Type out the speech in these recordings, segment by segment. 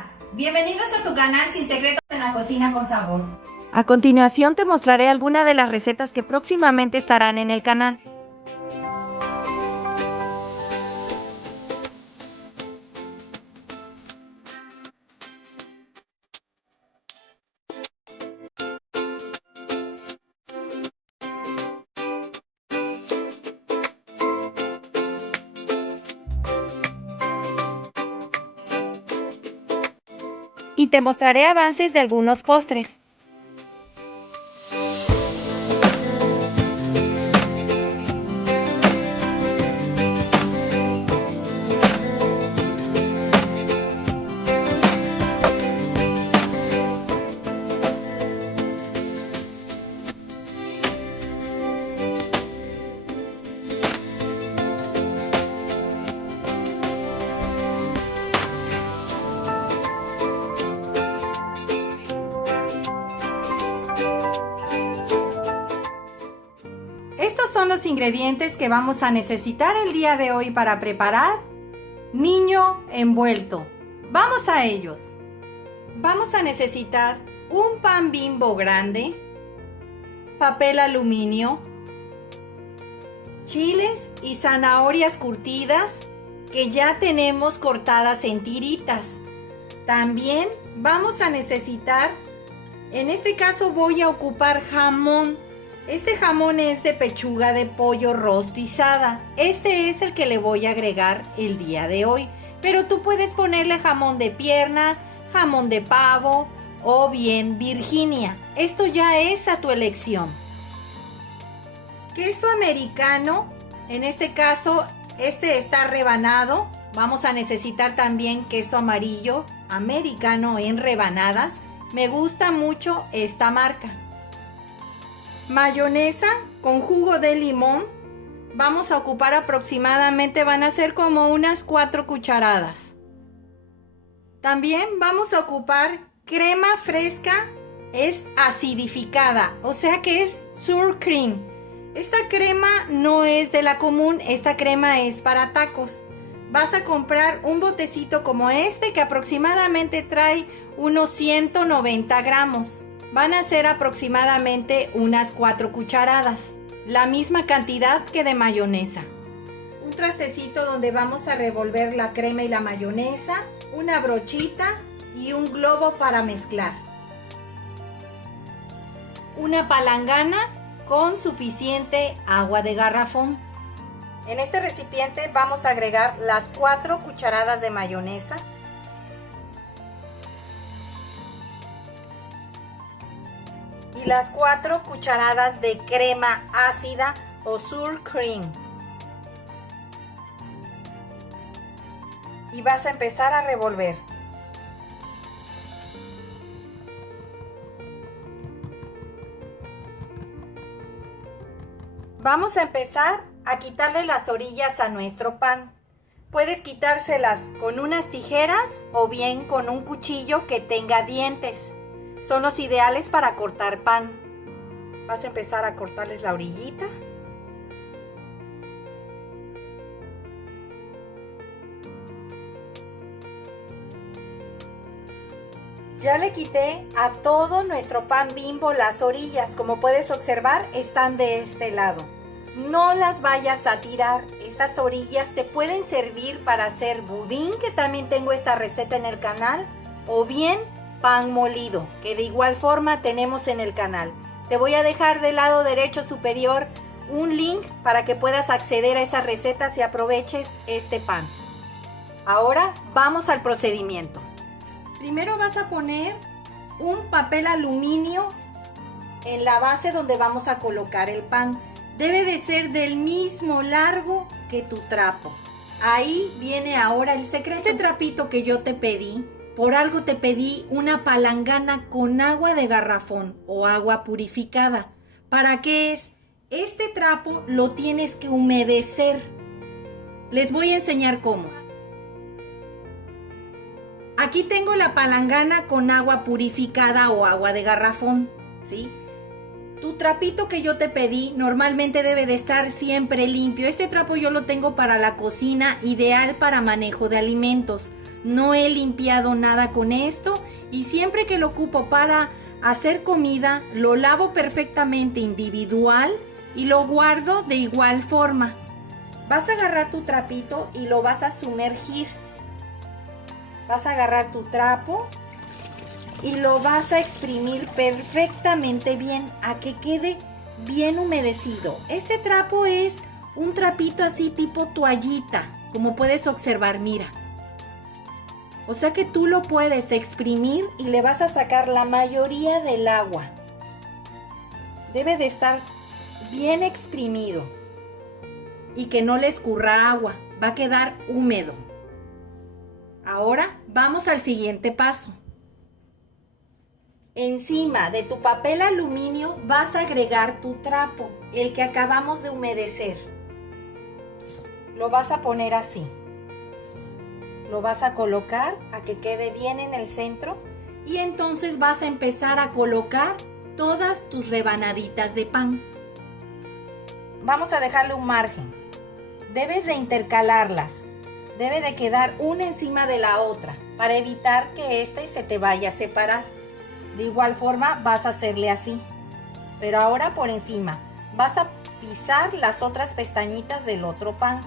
Hola, bienvenidos a tu canal Sin Secretos en la Cocina con Sabor. A continuación te mostraré algunas de las recetas que próximamente estarán en el canal. Y te mostraré avances de algunos postres. Estos son los ingredientes que vamos a necesitar el día de hoy para preparar niño envuelto. Vamos a ellos. Vamos a necesitar un pan Bimbo grande, papel aluminio, chiles y zanahorias curtidas que ya tenemos cortadas en tiritas. También vamos a necesitar, en este caso voy a ocupar jamón. Este jamón es de pechuga de pollo rostizada. Este es el que le voy a agregar el día de hoy. Pero tú puedes ponerle jamón de pierna, jamón de pavo o bien Virginia. Esto ya es a tu elección. Queso americano, en este caso, este está rebanado. Vamos a necesitar también queso amarillo americano en rebanadas. Me gusta mucho esta marca. Mayonesa con jugo de limón. Vamos a ocupar aproximadamente, van a ser como unas 4 cucharadas. También vamos a ocupar crema fresca, es acidificada, o sea que es sour cream. Esta crema no es de la común, esta crema es para tacos. Vas a comprar un botecito como este que aproximadamente trae unos 190 gramos. Van a ser aproximadamente unas 4 cucharadas, la misma cantidad que de mayonesa. Un trastecito donde vamos a revolver la crema y la mayonesa, una brochita y un globo para mezclar. Una palangana con suficiente agua de garrafón. En este recipiente vamos a agregar las 4 cucharadas de mayonesa, y las 4 cucharadas de crema ácida o sour cream. Y vas a empezar a revolver. Vamos a empezar a quitarle las orillas a nuestro pan. Puedes quitárselas con unas tijeras o bien con un cuchillo que tenga dientes. Son los ideales para cortar pan. Vas a empezar a cortarles la orillita. Ya le quité a todo nuestro pan Bimbo las orillas. Como puedes observar, están de este lado. No las vayas a tirar. Estas orillas te pueden servir para hacer budín, que también tengo esta receta en el canal, o bien pan molido, que de igual forma tenemos en el canal. Te voy a dejar del lado derecho superior un link para que puedas acceder a esas recetas y aproveches este pan. Ahora vamos al procedimiento. Primero vas a poner un papel aluminio en la base donde vamos a colocar el pan. Debe de ser del mismo largo que tu trapo. Ahí viene ahora el secreto. Este trapito que yo te pedí, por algo te pedí una palangana con agua de garrafón o agua purificada. ¿Para qué es? Este trapo lo tienes que humedecer. Les voy a enseñar cómo. Aquí tengo la palangana con agua purificada o agua de garrafón, ¿sí? Tu trapito que yo te pedí normalmente debe de estar siempre limpio. Este trapo yo lo tengo para la cocina, ideal para manejo de alimentos. no he limpiado nada con esto y siempre que lo ocupo para hacer comida, lo lavo perfectamente individual y lo guardo de igual forma. Vas a agarrar tu trapito y lo vas a sumergir. Vas a agarrar tu trapo y lo vas a exprimir perfectamente bien a que quede bien humedecido. Este trapo es un trapito así tipo toallita, como puedes observar, mira. O sea que tú lo puedes exprimir y le vas a sacar la mayoría del agua. Debe de estar bien exprimido y que no le escurra agua, va a quedar húmedo. Ahora vamos al siguiente paso. Encima de tu papel aluminio vas a agregar tu trapo, el que acabamos de humedecer. Lo vas a poner así. Lo vas a colocar a que quede bien en el centro y entonces vas a empezar a colocar todas tus rebanaditas de pan. Vamos a dejarle un margen. Debes de intercalarlas. Debe de quedar una encima de la otra para evitar que esta se te vaya a separar. De igual forma vas a hacerle así. Pero ahora por encima vas a pisar las otras pestañitas del otro pan.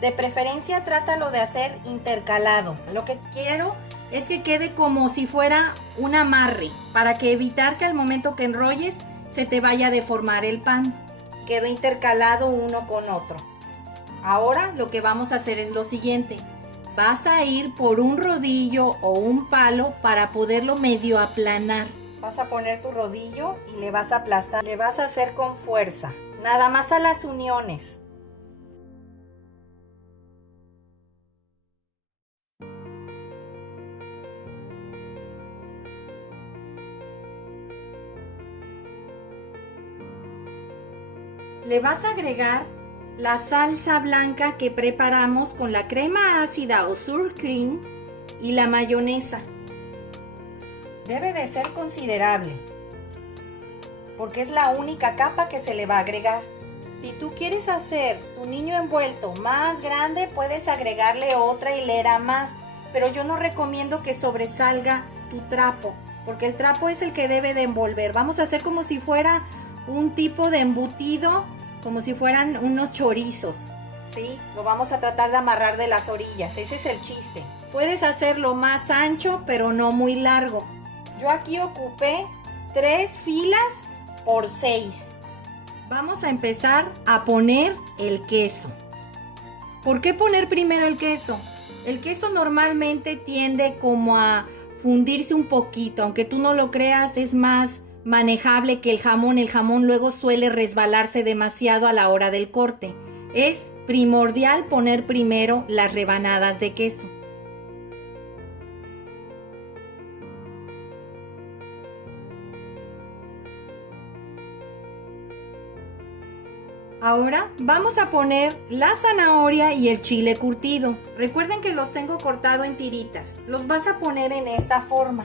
De preferencia trátalo de hacer intercalado. Lo que quiero es que quede como si fuera un amarre para que evitar que al momento que enrolles se te vaya a deformar el pan. Quedó intercalado uno con otro. Ahora lo que vamos a hacer es lo siguiente. Vas a ir por un rodillo o un palo para poderlo medio aplanar. Vas a poner tu rodillo y le vas a aplastar. Le vas a hacer con fuerza. Nada más a las uniones. Le vas a agregar la salsa blanca que preparamos con la crema ácida o sour cream y la mayonesa. Debe de ser considerable porque es la única capa que se le va a agregar. Si tú quieres hacer tu niño envuelto más grande, puedes agregarle otra hilera más, pero yo no recomiendo que sobresalga tu trapo porque el trapo es el que debe de envolver. Vamos a hacer como si fuera un tipo de embutido, como si fueran unos chorizos, ¿sí? Lo vamos a tratar de amarrar de las orillas, ese es el chiste. Puedes hacerlo más ancho, pero no muy largo. Yo aquí ocupé 3 filas por 6. Vamos a empezar a poner el queso. ¿Por qué poner primero el queso? El queso normalmente tiende como a fundirse un poquito, aunque tú no lo creas, es más manejable que el jamón. El jamón luego suele resbalarse demasiado a la hora del corte. Es primordial poner primero las rebanadas de queso. Ahora vamos a poner la zanahoria y el chile curtido. Recuerden que los tengo cortado en tiritas. Los vas a poner en esta forma,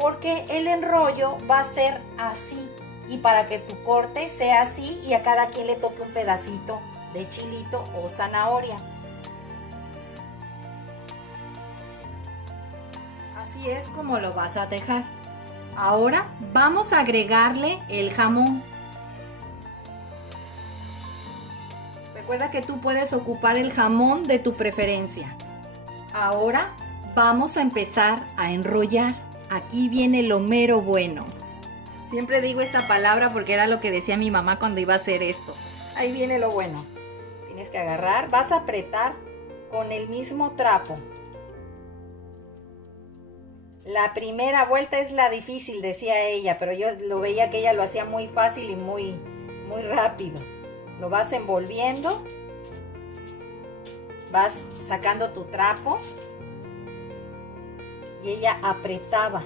porque el enrollo va a ser así. Y para que tu corte sea así y a cada quien le toque un pedacito de chilito o zanahoria. Así es como lo vas a dejar. Ahora vamos a agregarle el jamón. Recuerda que tú puedes ocupar el jamón de tu preferencia. Ahora vamos a empezar a enrollar. Aquí viene lo mero bueno. Siempre digo esta palabra porque era lo que decía mi mamá cuando iba a hacer esto. Ahí viene lo bueno. Tienes que agarrar, vas a apretar con el mismo trapo. La primera vuelta es la difícil, decía ella, pero yo lo veía que ella lo hacía muy fácil y muy rápido. Lo vas envolviendo, vas sacando tu trapo y ella apretaba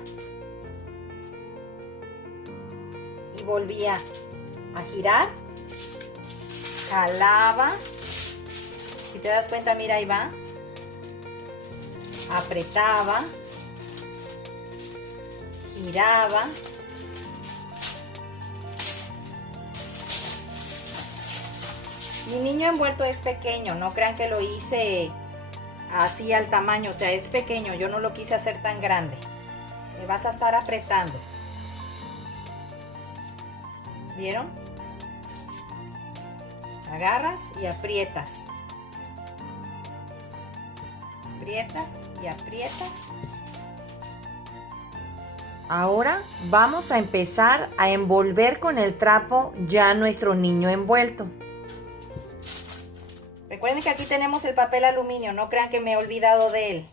y volvía a girar, jalaba. Si te das cuenta, mira, ahí va, apretaba, giraba. Mi niño envuelto es pequeño, no crean que lo hice así al tamaño, o sea, es pequeño, yo no lo quise hacer tan grande. Le vas a estar apretando. ¿Vieron? Agarras y aprietas. Aprietas y aprietas. Ahora vamos a empezar a envolver con el trapo ya nuestro niño envuelto. Recuerden que aquí tenemos el papel aluminio, no crean que me he olvidado de él.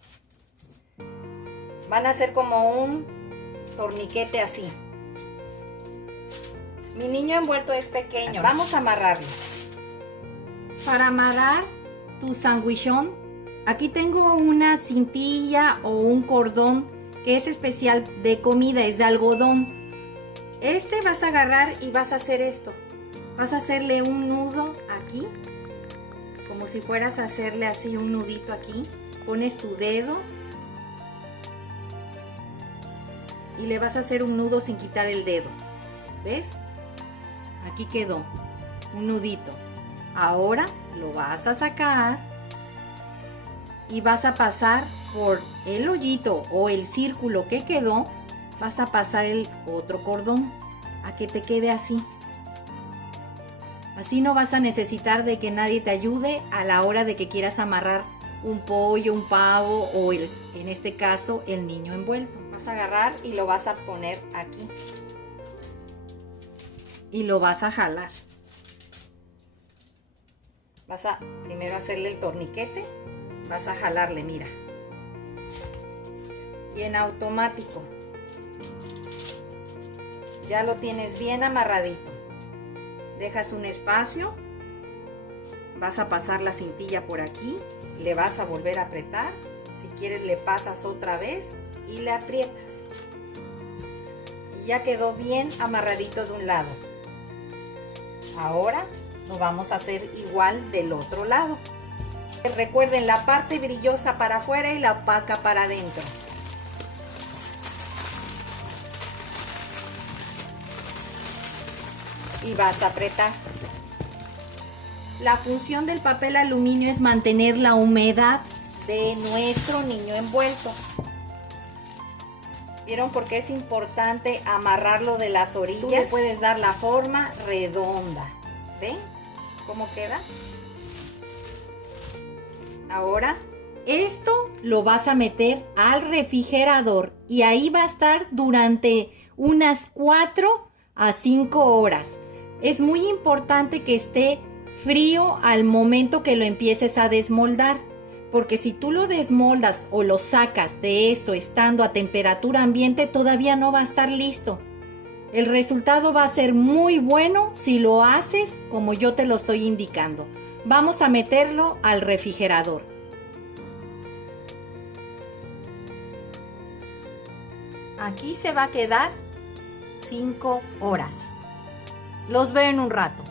Van a hacer como un torniquete así. Mi niño envuelto es pequeño. Vamos a amarrarlo. Para amarrar tu sandwichón, aquí tengo una cintilla o un cordón que es especial de comida, es de algodón. Vas a agarrar y vas a hacer esto. Vas a hacerle un nudo aquí, como si fueras a hacerle así un nudito aquí. Pones tu dedo y le vas a hacer un nudo sin quitar el dedo. ¿Ves? Aquí quedó un nudito. Ahora lo vas a sacar y vas a pasar por el hoyito o el círculo que quedó. Vas a pasar el otro cordón a que te quede así. Así no vas a necesitar de que nadie te ayude a la hora de que quieras amarrar un pollo, un pavo o en este caso el niño envuelto. Vas a agarrar y lo vas a poner aquí. Y lo vas a jalar. Vas a primero hacerle el torniquete. Vas a jalarle, mira. Y en automático. Ya lo tienes bien amarradito. Dejas un espacio. Vas a pasar la cintilla por aquí. Le vas a volver a apretar. Si quieres le pasas otra vez y le aprietas. Y ya quedó bien amarradito de un lado. Ahora lo vamos a hacer igual del otro lado. Recuerden la parte brillosa para afuera y la opaca para adentro. Y vas a apretar. La función del papel aluminio es mantener la humedad de nuestro niño envuelto. ¿Vieron por qué es importante amarrarlo de las orillas? Tú le puedes dar la forma redonda. ¿Ven cómo queda? Ahora, esto lo vas a meter al refrigerador y ahí va a estar durante unas 4 a 5 horas. Es muy importante que esté frío al momento que lo empieces a desmoldar, porque si tú lo desmoldas o lo sacas de esto estando a temperatura ambiente, todavía no va a estar listo. El resultado va a ser muy bueno si lo haces como yo te lo estoy indicando. Vamos a meterlo al refrigerador. Aquí se va a quedar 5 horas. Los veo en un rato.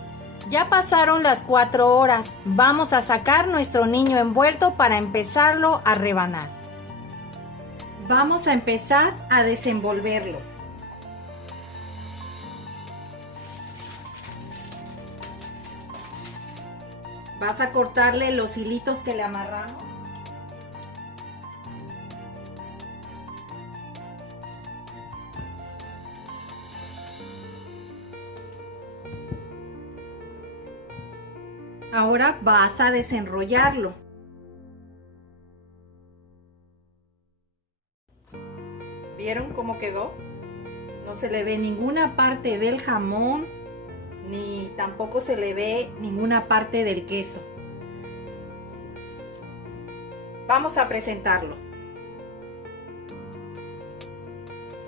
Ya pasaron las 4 horas. Vamos a sacar nuestro niño envuelto para empezarlo a rebanar. Vamos a empezar a desenvolverlo. Vas a cortarle los hilitos que le amarramos. Ahora vas a desenrollarlo. ¿Vieron cómo quedó? No se le ve ninguna parte del jamón, ni tampoco se le ve ninguna parte del queso. Vamos a presentarlo.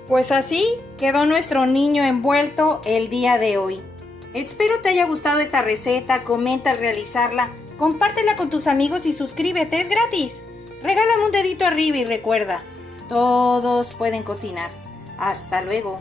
Pues así quedó nuestro niño envuelto el día de hoy. Espero te haya gustado esta receta, comenta al realizarla, compártela con tus amigos y suscríbete, es gratis. Regálame un dedito arriba y recuerda, todos pueden cocinar. Hasta luego.